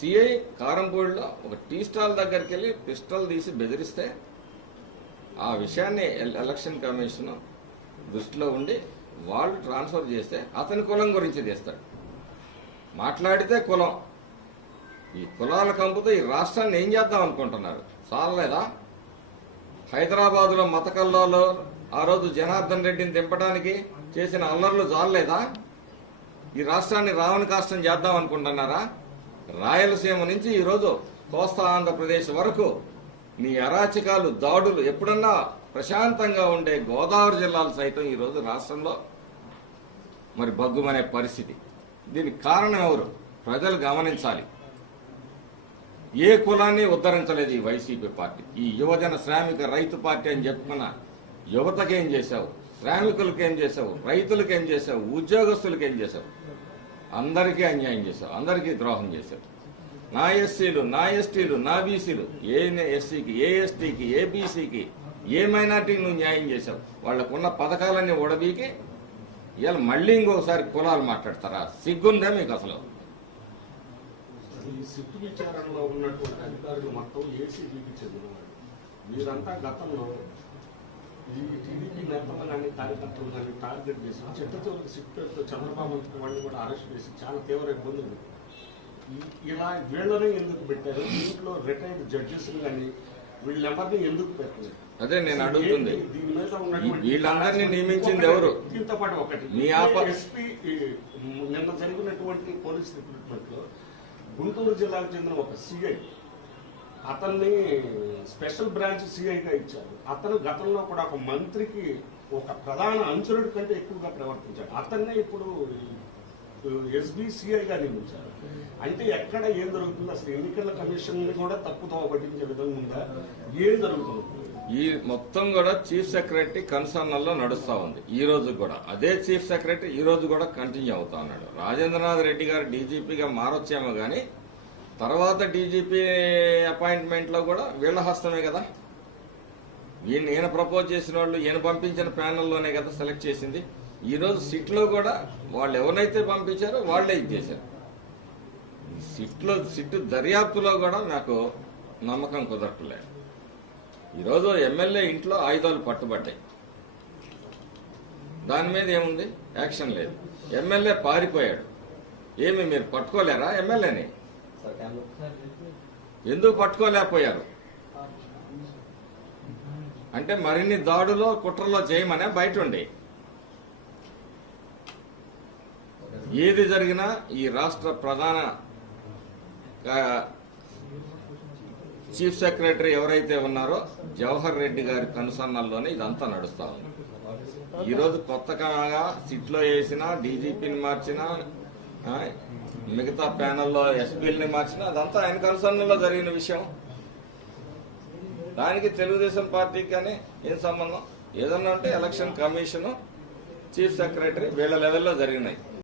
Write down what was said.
CI కారంపూడిలో ఒక tea stall దగ్గరికి వెళ్ళి పిస్టల్ తీసి బెదిరిస్తే ఆ విషయాన్ని ఎల్- ఎలక్షన్ కమిషన్ దృష్టిలో ఉండి వాళ్ళు ట్రాన్స్ఫర్ చేస్తే అతని కులం గురించి తీస్తాడు. మాట్లాడితే కులం. ఈ కులాల కంపుతో ఈ రాష్ట్రాన్ని ఏం చేద్దాం అనుకుంటున్నారు? చాలలేదా? హైదరాబాదులో మత ఆ రోజు జనార్దన్ రెడ్డిని దింపడానికి చేసిన అల్లర్లు చాలలేదా? ఈ రాష్ట్రాన్ని రావణ కాష్టం చేద్దాం అనుకుంటున్నారా? రాయలసీమ నుంచి ఈరోజు కోస్తా ఆంధ్రప్రదేశ్ వరకు నీ అరాచకాలు దాడులు ఎప్పుడన్నా ప్రశాంతంగా ఉండే గోదావరి జిల్లాలు సైతం ఈరోజు రాష్ట్రంలో మరి బగ్గుమనే పరిస్థితి. దీనికి కారణం ఎవరు? ప్రజలు గమనించాలి. ఏ కులాన్ని ఉద్ధరించలేదు ఈ వైసీపీ పార్టీ? ఈ యువజన శ్రామిక రైతు పార్టీ అని చెప్పుకున్న యువతకేం ఏం చేశావు? శ్రామికులకేం ఏం చేశావు? రైతులకేం ఏం చేశావు? ఉద్యోగస్తులకి ఏం చేశావు? అందరికీ అన్యాయం చేశారు అందరికీ ద్రోహం చేశారు. నా ఎస్సీలు నా ఎస్టీలు నా బీసీలు ఏ ఎస్సీకి ఏ ఎస్టీకి ఏ బీసీకి ఏ మైనార్టీకి నువ్వు న్యాయం చేశావు? వాళ్ళకున్న పథకాలన్నీ ఉడబీకి ఇవాళ మళ్ళీ ఇంకొకసారి కులాలు మాట్లాడతారా? సిగ్గుందా మీకు అసలు? ఈ సిట్టు విచారణలో ఉన్నటువంటి అధికారులు మొత్తం ఏసీబీకి చెందినవాడు గతంలో ఈ టీడీపీ నేతలు కానీ కార్యకర్తలు కానీ టార్గెట్ చేసి చంద్రబాబు వాళ్ళని కూడా అరెస్ట్ చేసి చాలా తీవ్ర ఇబ్బందులు ఇలా వీళ్ళని ఎందుకు పెట్టారు? దీంట్లో రిటైర్డ్ జడ్జెస్ కానీ వీళ్ళెవరిని ఎందుకు పెట్టలేదు? అదే నేను అడుగుతుంది. వీళ్ళందరినీ నియమించింది ఎవరు? దీంతో పాటు ఒకటి. మీ ఆప- ఎస్పీ నిన్న జరిగినటువంటి పోలీస్ రిక్రూట్మెంట్లో గుంటూరు జిల్లాకు చెందిన ఒక సిఐ అతన్ని స్పెషల్ బ్రాంచ్ సిఐగా ఇచ్చారు. అతను గతంలో కూడా ఒక మంత్రికి ఒక ప్రధాన అంచురుడి కంటే ఎక్కువగా ప్రవర్తించాడు. అతన్నే ఇప్పుడు ఎస్బీసీఐగా నియమించారు. అంటే ఎక్కడ ఏం జరుగుతుంది అసలు ఎన్నికల కమిషన్ కూడా తప్పుతో పట్టించే విధంగా ఉందా? ఏం జరుగుతుంది? ఈ మొత్తం కూడా చీఫ్ సెక్రటరీ కన్సర్నల్లో నడుస్తూ ఉంది. ఈ రోజు కూడా. అదే చీఫ్ సెక్రటరీ ఈ రోజు కూడా కంటిన్యూ అవుతా ఉన్నాడు. రాజేంద్రనాథ్ రెడ్డి గారు డీజీపీగా మారొచ్చేమో కానీ తర్వాత డీజీపీ అపాయింట్మెంట్లో కూడా వీళ్ళ హస్తమే కదా? ఈయన ఈయన ప్రపోజ్ చేసిన వాళ్ళు ఈయన పంపించిన ప్యానెల్లోనే కదా సెలెక్ట్ చేసింది. ఈరోజు సిట్లో కూడా వాళ్ళు ఎవరినైతే పంపించారో వాళ్ళే ఇది చేశారు. సిట్ సిట్ దర్యాప్తులో కూడా నాకు నమ్మకం కుదరట్లేదు. ఈరోజు ఎమ్మెల్యే ఇంట్లో ఆయుధాలు పట్టుబడ్డాయి. దాని మీద ఏముంది? యాక్షన్ లేదు. ఎమ్మెల్యే పారిపోయాడు. ఏమి మీరు పట్టుకోలేరా ఎమ్మెల్యేని? ఎందుకు పట్టుకోలేకపోయారు? అంటే మరిన్ని దాడులో కుట్రలో చేయమనే బయట ఉండి. ఏది జరిగినా ఈ రాష్ట్ర ప్రధాన చీఫ్ సెక్రటరీ ఎవరైతే ఉన్నారో జవహర్ రెడ్డి గారి కనుసన్నల్లోనే ఇదంతా నడుస్తా ఉంది. ఈ రోజు కొత్తగా సిట్లో వేసినా డీజీపీని మార్చినా మిగతా ప్యానెల్లో ఎస్పీలని మార్చిన అదంతా ఆయన కనుసన్నలో జరిగిన విషయం. దానికి తెలుగుదేశం పార్టీకి కానీ ఏం సంబంధం? ఏదన్నా అంటే ఎలక్షన్ కమిషను చీఫ్ సెక్రటరీ వీళ్ళ లెవెల్లో జరిగినాయి.